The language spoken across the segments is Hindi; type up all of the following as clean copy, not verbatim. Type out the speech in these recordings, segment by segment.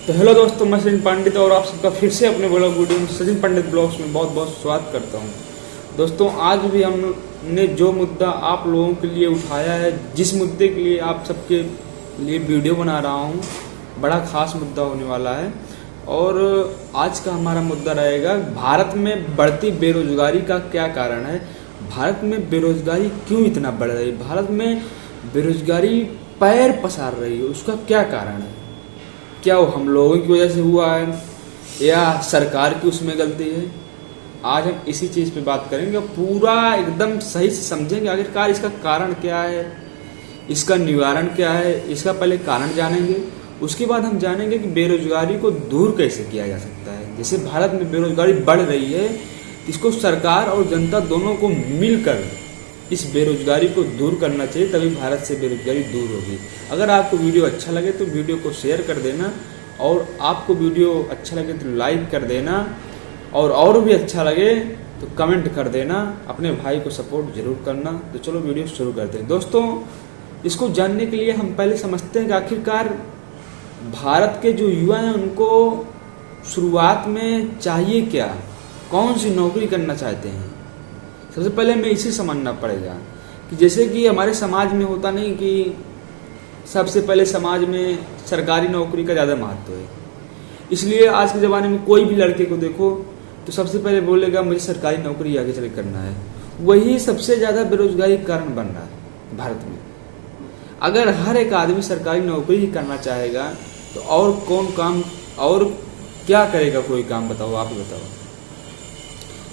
तो हेलो दोस्तों, मैं सचिन पंडित और आप सबका फिर से अपने ब्लॉग वीडियो में सचिन पंडित ब्लॉग्स में बहुत बहुत स्वागत करता हूं। दोस्तों, आज भी हमने जो मुद्दा आप लोगों के लिए उठाया है, जिस मुद्दे के लिए आप सबके लिए वीडियो बना रहा हूं, बड़ा खास मुद्दा होने वाला है। और आज का हमारा मुद्दा रहेगा, भारत में बढ़ती बेरोजगारी का क्या कारण है। भारत में बेरोजगारी क्यों इतना बढ़ रही है, भारत में बेरोजगारी पैर पसार रही है, उसका क्या कारण है। क्या वो हम लोगों की वजह से हुआ है या सरकार की उसमें गलती है। आज हम इसी चीज़ पे बात करेंगे, पूरा एकदम सही से समझेंगे आखिरकार इसका कारण क्या है, इसका निवारण क्या है। इसका पहले कारण जानेंगे, उसके बाद हम जानेंगे कि बेरोजगारी को दूर कैसे किया जा सकता है। जैसे भारत में बेरोजगारी बढ़ रही है, इसको सरकार और जनता दोनों को मिलकर इस बेरोजगारी को दूर करना चाहिए, तभी भारत से बेरोजगारी दूर होगी। अगर आपको वीडियो अच्छा लगे तो वीडियो को शेयर कर देना, और आपको वीडियो अच्छा लगे तो लाइक कर देना, और भी अच्छा लगे तो कमेंट कर देना। अपने भाई को सपोर्ट जरूर करना। तो चलो वीडियो शुरू करते हैं। दोस्तों, इसको जानने के लिए हम पहले समझते हैं कि आखिरकार भारत के जो युवा हैं उनको शुरुआत में चाहिए क्या, कौन सी नौकरी करना चाहते हैं। सबसे पहले हमें इसे समझना पड़ेगा कि जैसे कि हमारे समाज में होता नहीं कि सबसे पहले समाज में सरकारी नौकरी का ज़्यादा महत्व है। इसलिए आज के ज़माने में कोई भी लड़के को देखो तो सबसे पहले बोलेगा मुझे सरकारी नौकरी आगे चल करना है। वही सबसे ज़्यादा बेरोजगारी का कारण बन रहा है भारत में। अगर हर एक आदमी सरकारी नौकरी ही करना चाहेगा तो और कौन काम और क्या करेगा, कोई काम बताओ, आप ही बताओ।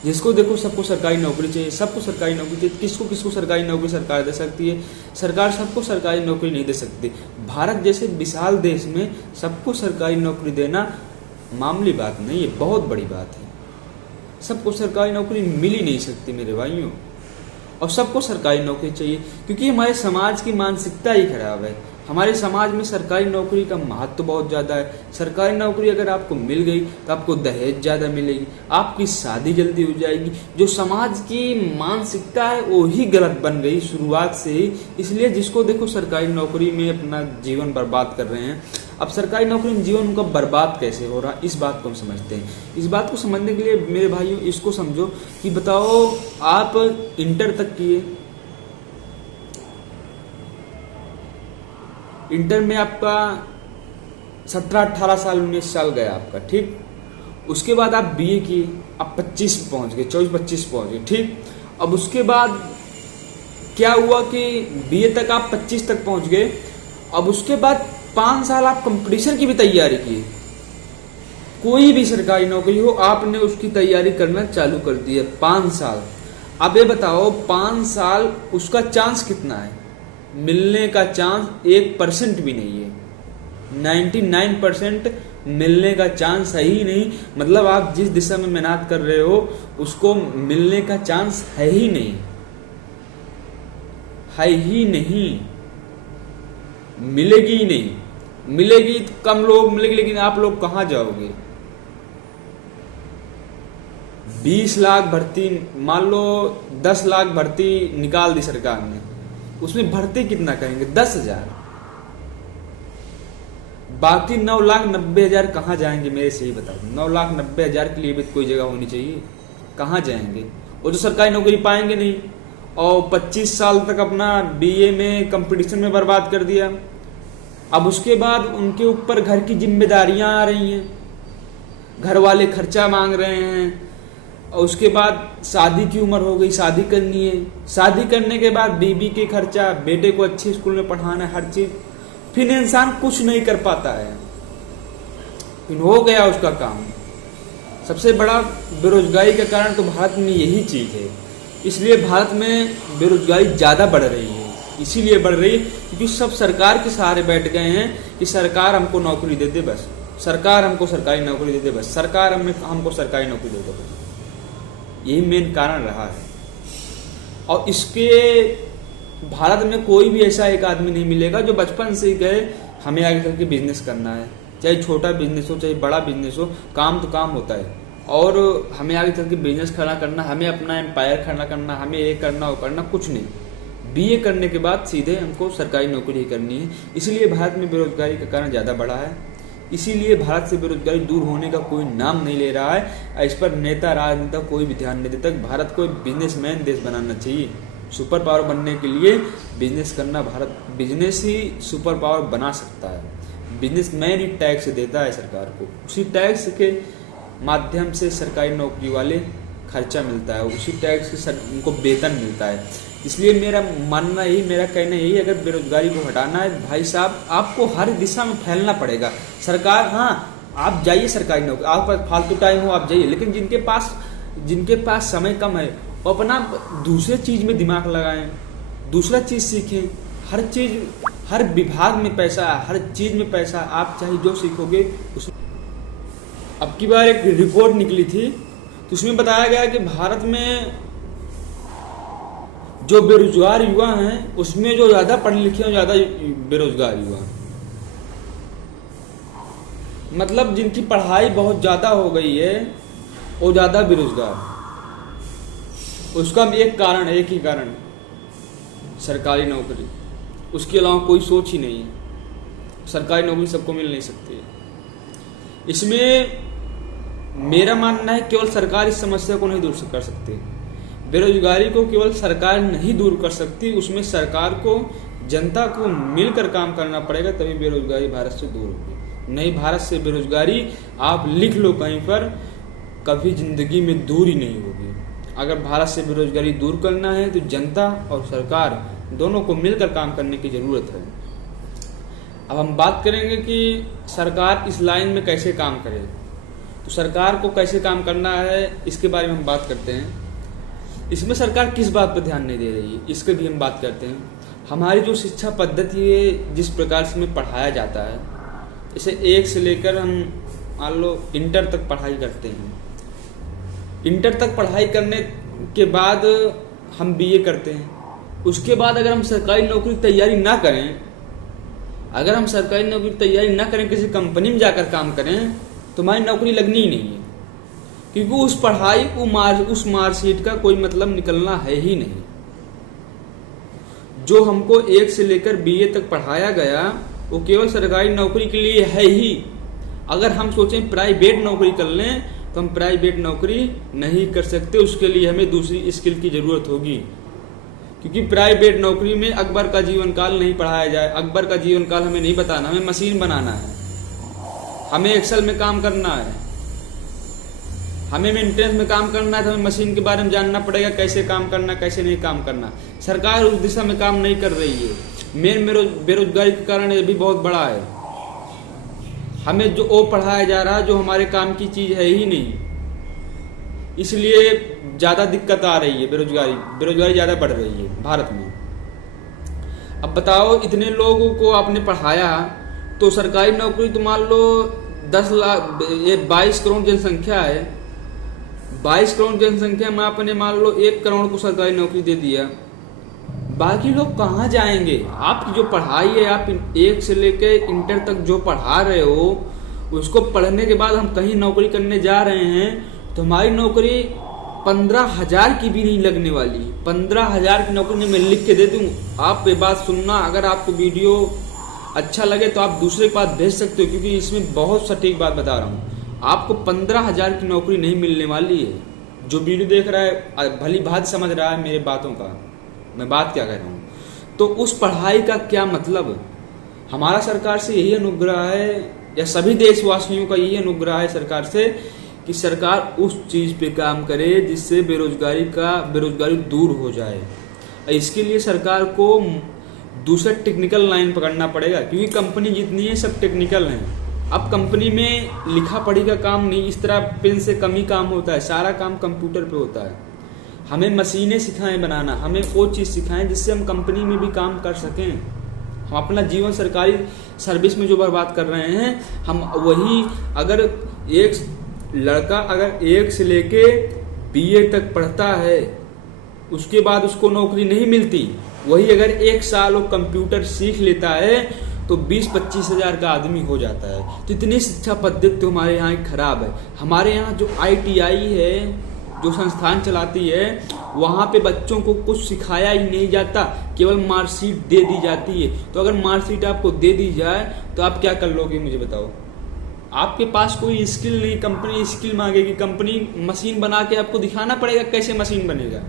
जिसको देखो सबको सरकारी नौकरी चाहिए, सबको सरकारी नौकरी चाहिए। किसको किसको सरकारी नौकरी सरकार दे सकती है, सरकार सबको सरकारी नौकरी नहीं दे सकती। भारत जैसे विशाल देश में सबको सरकारी नौकरी देना मामूली बात नहीं है, बहुत बड़ी बात है। सबको सरकारी नौकरी मिल ही नहीं सकती मेरे भाइयों, और सबको सरकारी नौकरी चाहिए क्योंकि हमारे समाज की मानसिकता ही खराब है। हमारे समाज में सरकारी नौकरी का महत्व बहुत ज़्यादा है। सरकारी नौकरी अगर आपको मिल गई तो आपको दहेज ज़्यादा मिलेगी, आपकी शादी जल्दी हो जाएगी। जो समाज की मानसिकता है वो ही गलत बन गई शुरुआत से ही। इसलिए जिसको देखो सरकारी नौकरी में अपना जीवन बर्बाद कर रहे हैं। अब सरकारी नौकरी में जीवन उनका बर्बाद कैसे हो रहा है, इस बात को हम समझते हैं। इस बात को समझने के लिए मेरे भाइयों इसको समझो कि बताओ, आप इंटर तक किए, इंटर में आपका 17, 18 साल, 19 साल गया आपका, ठीक। उसके बाद आप बीए किए, आप 25 पहुंच गए, 24-25 पहुंच गए, ठीक। अब उसके बाद क्या हुआ कि बीए तक आप 25 तक पहुंच गए। अब उसके बाद 5 साल आप कंपटीशन की भी तैयारी की। कोई भी सरकारी नौकरी हो, आपने उसकी तैयारी करना चालू कर दी है 5 साल। अब ये बताओ 5 साल उसका चांस कितना है, मिलने का चांस 1% भी नहीं है। 99% मिलने का चांस है ही नहीं। मतलब आप जिस दिशा में मेहनत कर रहे हो उसको मिलने का चांस है ही नहीं, है ही नहीं, मिलेगी ही नहीं। मिलेगी तो कम लोग मिलेगी, लेकिन आप लोग कहां जाओगे। 20 लाख भर्ती, मान लो 10 लाख भर्ती निकाल दी सरकार ने, उसमें भर्ती कितना करेंगे, 10,000। बाकी 9,90,000 कहाँ जाएंगे, मेरे से ही बताओ। 9,90,000 के लिए भी कोई जगह होनी चाहिए, कहाँ जाएंगे वो तो सरकारी नौकरी पाएंगे नहीं। और 25 साल तक अपना बीए में कंपटीशन में बर्बाद कर दिया। अब उसके बाद उनके ऊपर घर की जिम्मेदारियां आ रही हैं, घर वाले खर्चा मांग रहे हैं। और उसके बाद शादी की उम्र हो गई, शादी करनी है। शादी करने के बाद बीबी के खर्चा, बेटे को अच्छे स्कूल में पढ़ाना है, हर चीज। फिर इंसान कुछ नहीं कर पाता है, फिर हो गया उसका काम। सबसे बड़ा बेरोजगारी का कारण तो भारत में यही चीज है। इसलिए भारत में बेरोजगारी ज्यादा बढ़ रही है। इसीलिए बढ़ रही है क्योंकि सब सरकार के सहारे बैठ गए हैं कि सरकार हमको नौकरी दे दे बस, सरकार हमको सरकारी नौकरी दे दे बस, सरकार हमको सरकारी नौकरी दे दे बस। यही मेन कारण रहा है। और इसके भारत में कोई भी ऐसा एक आदमी नहीं मिलेगा जो बचपन से ही कहे हमें आगे चल के बिजनेस करना है। चाहे छोटा बिजनेस हो, चाहे बड़ा बिजनेस हो, काम तो काम होता है। और हमें आगे चल के बिजनेस खड़ा करना, हमें अपना एम्पायर खड़ा करना, हमें ये करना वो करना, कुछ नहीं। बीए करने के बाद सीधे हमको सरकारी नौकरी करनी है। इसलिए भारत में बेरोजगारी का कारण ज़्यादा बढ़ा है। इसीलिए भारत से बेरोजगारी दूर होने का कोई नाम नहीं ले रहा है। इस पर नेता राजनेता कोई भी ध्यान नहीं देता। भारत को बिजनेसमैन देश बनाना चाहिए। सुपर पावर बनने के लिए बिजनेस करना, भारत बिजनेस ही सुपर पावर बना सकता है। बिजनेसमैन ही टैक्स देता है सरकार को, उसी टैक्स के माध्यम से सरकारी नौकरी वाले खर्चा मिलता है, उसी टैक्स से उनको वेतन मिलता है। इसलिए मेरा मानना यही, मेरा कहना यही, अगर बेरोजगारी को हटाना है भाई साहब, आपको हर दिशा में फैलना पड़ेगा। सरकार, हाँ आप जाइए सरकारी नौकरी, आपके पास फालतू टाइम हो आप जाइए, लेकिन जिनके पास समय कम है वो अपना दूसरे चीज में दिमाग लगाएं, दूसरा चीज सीखें। हर चीज, हर विभाग में पैसा है, हर चीज में पैसा है, आप चाहे जो सीखोगे उस। अब की बार एक रिपोर्ट निकली थी तो उसमें बताया गया कि भारत में जो बेरोजगार युवा हैं उसमें जो ज्यादा पढ़े लिखे हैं ज्यादा बेरोजगार युवा, मतलब जिनकी पढ़ाई बहुत ज्यादा हो गई है वो ज्यादा बेरोजगार। उसका एक कारण, एक ही कारण, सरकारी नौकरी। उसके अलावा कोई सोच ही नहीं है। सरकारी नौकरी सबको मिल नहीं सकती। इसमें मेरा मानना है केवल सरकार इस समस्या को नहीं दूर कर सकती। बेरोजगारी को केवल सरकार नहीं दूर कर सकती, उसमें सरकार को, जनता को मिलकर काम करना पड़ेगा, तभी बेरोजगारी भारत से दूर होगी। नहीं, भारत से बेरोजगारी आप लिख लो कहीं पर, कभी जिंदगी में दूर ही नहीं होगी। अगर भारत से बेरोजगारी दूर करना है तो जनता और सरकार दोनों को मिलकर काम करने की जरूरत है। अब हम बात करेंगे कि सरकार इस लाइन में कैसे काम करे। तो सरकार को कैसे काम करना है इसके बारे में हम बात करते हैं। इसमें सरकार किस बात पर ध्यान नहीं दे रही है इसके भी हम बात करते हैं। हमारी जो शिक्षा पद्धति है, जिस प्रकार से हमें पढ़ाया जाता है, जैसे 1 से लेकर हम मान लो इंटर तक पढ़ाई करते हैं। इंटर तक पढ़ाई करने के बाद हम बीए करते हैं। उसके बाद अगर हम सरकारी नौकरी की तैयारी ना करें, अगर हम सरकारी नौकरी की तैयारी ना करें, किसी कंपनी में जाकर काम करें, तो हमारी नौकरी लगनी ही नहीं है, क्योंकि उस पढ़ाई उस मार्कशीट का कोई मतलब निकलना है ही नहीं। जो हमको 1 से लेकर बीए तक पढ़ाया गया वो केवल सरकारी नौकरी के लिए है ही। अगर हम सोचें प्राइवेट नौकरी कर लें तो हम प्राइवेट नौकरी नहीं कर सकते, उसके लिए हमें दूसरी स्किल की जरूरत होगी। क्योंकि प्राइवेट नौकरी में अकबर का जीवन काल नहीं पढ़ाया जाए। अकबर का जीवन काल हमें नहीं बताना, हमें मशीन बनाना है, हमें एक्सेल में काम करना है, हमें मेंटेनेंस में काम करना है, तो हमें मशीन के बारे में जानना पड़ेगा, कैसे काम करना, कैसे नहीं काम करना। सरकार उस दिशा में काम नहीं कर रही है। मेन बेरोजगारी के कारण ये भी बहुत बड़ा है। हमें जो वो पढ़ाया जा रहा है जो हमारे काम की चीज है ही नहीं, इसलिए ज्यादा दिक्कत आ रही है। बेरोजगारी ज्यादा बढ़ रही है भारत में। अब बताओ, इतने लोगों को आपने पढ़ाया तो सरकारी नौकरी तो मान लो 10 लाख, ये 22 करोड़ जनसंख्या है, 22 करोड़ जनसंख्या में आपने मान लो 1 करोड़ को सरकारी नौकरी दे दिया, बाकी लोग कहाँ जाएंगे? आपकी जो पढ़ाई है, आप 1 से लेके इंटर तक जो पढ़ा रहे हो, उसको पढ़ने के बाद हम कहीं नौकरी करने जा रहे हैं तो हमारी नौकरी 15,000 की भी नहीं लगने वाली। 15,000 की नौकरी मैं लिख के दे दूं, आप ये बात सुनना। अगर आपको वीडियो अच्छा लगे तो आप दूसरे के पास भेज सकते हो, क्योंकि इसमें बहुत सटीक बात बता रहा हूँ। आपको 15,000 की नौकरी नहीं मिलने वाली है। जो वीडियो देख रहा है भली भांति समझ रहा है मेरे बातों का, मैं बात क्या कह रहा हूँ। तो उस पढ़ाई का क्या मतलब? हमारा सरकार से यही अनुग्रह है, या सभी देशवासियों का यही अनुग्रह है सरकार से, कि सरकार उस चीज पे काम करे जिससे बेरोजगारी दूर हो जाए। इसके लिए सरकार को दूसरा टेक्निकल लाइन पकड़ना पड़ेगा, क्योंकि कंपनी जितनी है सब टेक्निकल हैं। अब कंपनी में लिखा पढ़ी का काम नहीं, इस तरह पेन से कम ही काम होता है, सारा काम कंप्यूटर पे होता है। हमें मशीनें सिखाएं बनाना, हमें वो चीज़ सिखाएं जिससे हम कंपनी में भी काम कर सकें। हम अपना जीवन सरकारी सर्विस में जो बर्बाद कर रहे हैं, हम वही, अगर एक लड़का अगर 1 से लेके बीए तक पढ़ता है, उसके बाद उसको नौकरी नहीं मिलती, वही अगर 1 साल वो कंप्यूटर सीख लेता है तो 20-25 हजार का आदमी हो जाता है। तो इतनी शिक्षा पद्धति तो हमारे यहाँ खराब है। हमारे यहाँ जो ITI है, जो संस्थान चलाती है, वहाँ पे बच्चों को कुछ सिखाया ही नहीं जाता, केवल मार्कशीट दे दी जाती है। तो अगर मार्कशीट आपको दे दी जाए तो आप क्या कर लोगे मुझे बताओ? आपके पास कोई स्किल नहीं, कंपनी स्किल मांगेगी, कंपनी मशीन बना के आपको दिखाना पड़ेगा कैसे मशीन बनेगा,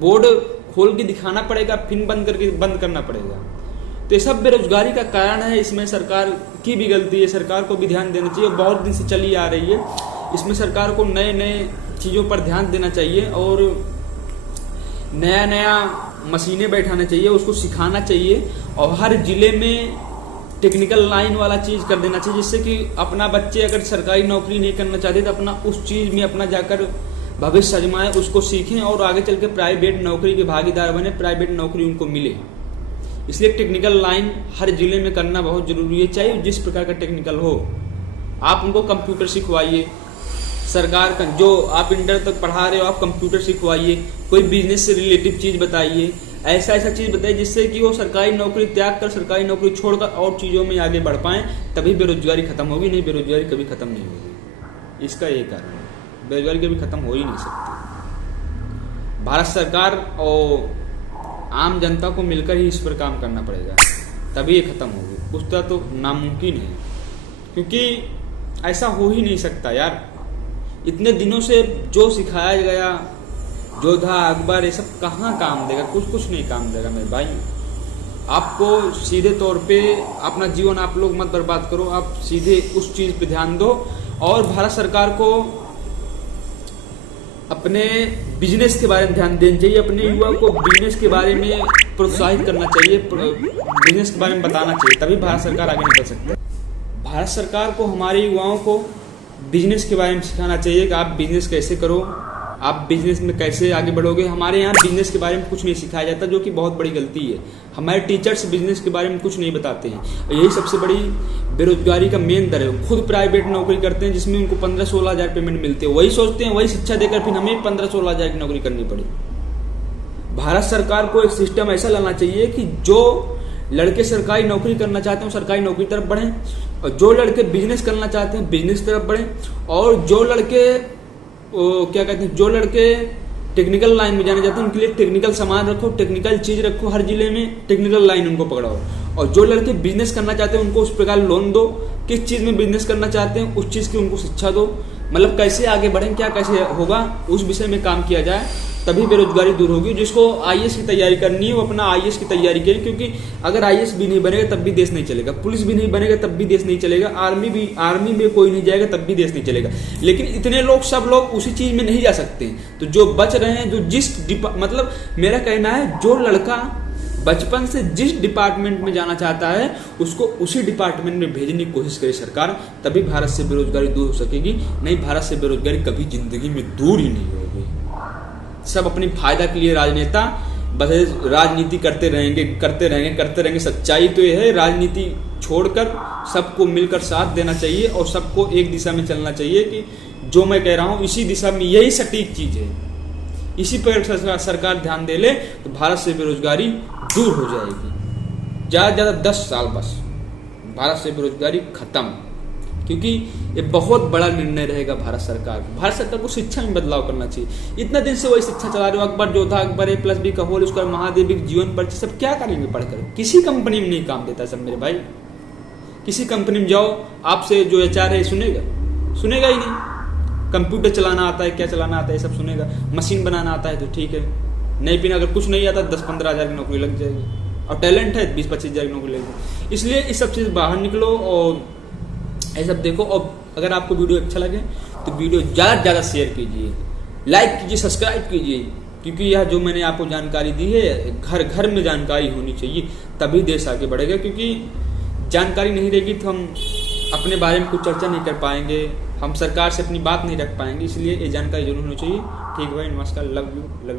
बोर्ड खोल के दिखाना पड़ेगा, पिन बंद करके बंद करना पड़ेगा। तो ये सब बेरोजगारी का कारण है। इसमें सरकार की भी गलती है, सरकार को भी ध्यान देना चाहिए। बहुत दिन से चली आ रही है, इसमें सरकार को नए नए चीज़ों पर ध्यान देना चाहिए और नया नया मशीनें बैठाना चाहिए, उसको सिखाना चाहिए और हर जिले में टेक्निकल लाइन वाला चीज़ कर देना चाहिए, जिससे कि अपना बच्चे अगर सरकारी नौकरी नहीं करना चाहते तो अपना उस चीज़ में अपना जाकर भविष्य आजमाएं, उसको सीखें और आगे चल के प्राइवेट नौकरी के भागीदार बने, प्राइवेट नौकरी उनको मिले। इसलिए टेक्निकल लाइन हर जिले में करना बहुत जरूरी है, चाहे जिस प्रकार का टेक्निकल हो। आप उनको कंप्यूटर सिखवाइए, सरकार का जो आप इंटर तक पढ़ा रहे हो आप कंप्यूटर सिखवाइए, कोई बिजनेस से रिलेटिव चीज़ बताइए, ऐसा चीज़ बताइए जिससे कि वो सरकारी नौकरी त्याग कर, सरकारी नौकरी छोड़कर और चीज़ों में आगे बढ़ पाएँ, तभी बेरोजगारी खत्म होगी। नहीं, बेरोजगारी कभी खत्म नहीं होगी। इसका यही कारण है, बेरोजगारी कभी खत्म हो ही नहीं सकती। भारत सरकार और आम जनता को मिलकर ही इस पर काम करना पड़ेगा, तभी ये खत्म होगी। उसका तो नामुमकिन है, क्योंकि ऐसा हो ही नहीं सकता यार। इतने दिनों से जो सिखाया गया, जोधा अकबर, ये सब कहाँ काम देगा? कुछ नहीं काम देगा मेरे भाई। आपको सीधे तौर पे अपना जीवन आप लोग मत बर्बाद करो, आप सीधे उस चीज़ पे ध्यान दो और भारत सरकार को अपने बिजनेस के बारे में ध्यान देना चाहिए, अपने युवा को बिजनेस के बारे में प्रोत्साहित करना चाहिए, बिजनेस के बारे में बताना चाहिए, तभी भारत सरकार आगे निकल सकती है। भारत सरकार को हमारे युवाओं को बिजनेस के बारे में सिखाना चाहिए कि आप बिजनेस कैसे करो, आप बिजनेस में कैसे आगे बढ़ोगे। हमारे यहाँ बिजनेस के बारे में कुछ नहीं सिखाया जाता, जो कि बहुत बड़ी गलती है। हमारे टीचर्स बिजनेस के बारे में कुछ नहीं बताते हैं, यही सबसे बड़ी बेरोजगारी का मेन दर है। खुद प्राइवेट नौकरी करते हैं जिसमें उनको 15-16 हज़ार पेमेंट मिलते हैं, वही सोचते हैं वही शिक्षा देकर फिर हमें 15-16 हज़ार की नौकरी करनी पड़ी। भारत सरकार को एक सिस्टम ऐसा लाना चाहिए कि जो लड़के सरकारी नौकरी करना चाहते हैं वो सरकारी नौकरी तरफ बढ़ें, और जो लड़के बिजनेस करना चाहते हैं बिजनेस तरफ बढ़ें, और जो लड़के जो लड़के टेक्निकल लाइन में जाने चाहते हैं उनके लिए टेक्निकल सामान रखो, टेक्निकल चीज रखो, हर जिले में टेक्निकल लाइन उनको पकड़ाओ। और जो लड़के बिजनेस करना चाहते हैं उनको उस प्रकार लोन दो, किस चीज में बिजनेस करना चाहते हैं उस चीज की उनको शिक्षा दो, मतलब कैसे आगे बढ़ें, क्या कैसे होगा उस विषय में काम किया जाए, तभी बेरोजगारी दूर होगी। जिसको आईएएस की तैयारी करनी है वो अपना आईएएस की तैयारी करे, क्योंकि अगर आईएएस भी नहीं बनेगा तब भी देश नहीं चलेगा, पुलिस भी नहीं बनेगा तब भी देश नहीं चलेगा, आर्मी में कोई नहीं जाएगा तब भी देश नहीं चलेगा। लेकिन इतने लोग सब लोग उसी चीज में नहीं जा सकते, तो जो बच रहे हैं, जो मतलब मेरा कहना है जो लड़का बचपन से जिस डिपार्टमेंट में जाना चाहता है उसको उसी डिपार्टमेंट में भेजने की कोशिश करे सरकार, तभी भारत से बेरोजगारी दूर हो सकेगी। नहीं, भारत से बेरोजगारी कभी जिंदगी में दूर ही नहीं होगी। सब अपनी फायदा के लिए राजनेता बस राजनीति करते रहेंगे। सच्चाई तो यह है, राजनीति छोड़कर सबको मिलकर साथ देना चाहिए और सबको एक दिशा में चलना चाहिए कि जो मैं कह रहा हूँ इसी दिशा में, यही सटीक चीज है। इसी पर सरकार ध्यान दे ले तो भारत से बेरोजगारी दूर हो जाएगी। ज्यादा से ज्यादा 10 साल बस भारत से बेरोजगारी खत्म, क्योंकि ये बहुत बड़ा निर्णय रहेगा भारत सरकार को शिक्षा में बदलाव करना चाहिए। इतना दिन से वही शिक्षा चला रहे हो, अकबर जोधा अकबर A+B का होल स्क्वायर महादेविक जीवन परिचय, सब क्या करेंगे पढ़कर? किसी कंपनी में नहीं काम देता सब मेरे भाई। किसी कंपनी में जाओ, आपसे जो HR है सुनेगा ही नहीं। कंप्यूटर चलाना आता है, क्या चलाना आता है सब सुनेगा, मशीन बनाना आता है तो ठीक है, नहीं पिन अगर कुछ नहीं आता 10-15 हज़ार की नौकरी लग जाएगी, और टैलेंट है 20-25 हज़ार की नौकरी लगेगी। इसलिए इस सब चीज़ बाहर निकलो और ये सब देखो। और अगर आपको वीडियो अच्छा लगे तो वीडियो ज़्यादा से ज़्यादा शेयर कीजिए, लाइक कीजिए, सब्सक्राइब कीजिए, क्योंकि यह जो मैंने आपको जानकारी दी है घर घर में जानकारी होनी चाहिए, तभी देश आगे बढ़ेगा। क्योंकि जानकारी नहीं रहेगी तो हम अपने बारे में कुछ चर्चा नहीं कर पाएंगे, हम सरकार से अपनी बात नहीं रख पाएंगे। इसलिए ये जानकारी जरूर होनी चाहिए। ठीक भाई, नमस्कार, लव यू।